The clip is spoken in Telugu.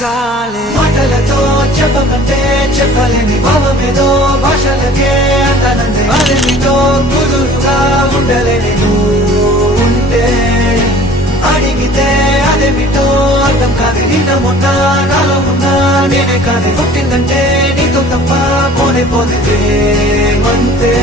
చాలే మాటలతో చెప్పమంటే చెప్పలేని భావమేదో భాషలకే అంతనందే అదే నీతో కుదురుగా ఉండలేని నువ్వు ఉంటే అడిగితే అదేమిటో అర్థం కాదు నిన్న మొన్న నాలో ఉన్నా నేనే కాదు పుట్టిందంటే నీతో తప్ప పోనే పోతే మంతే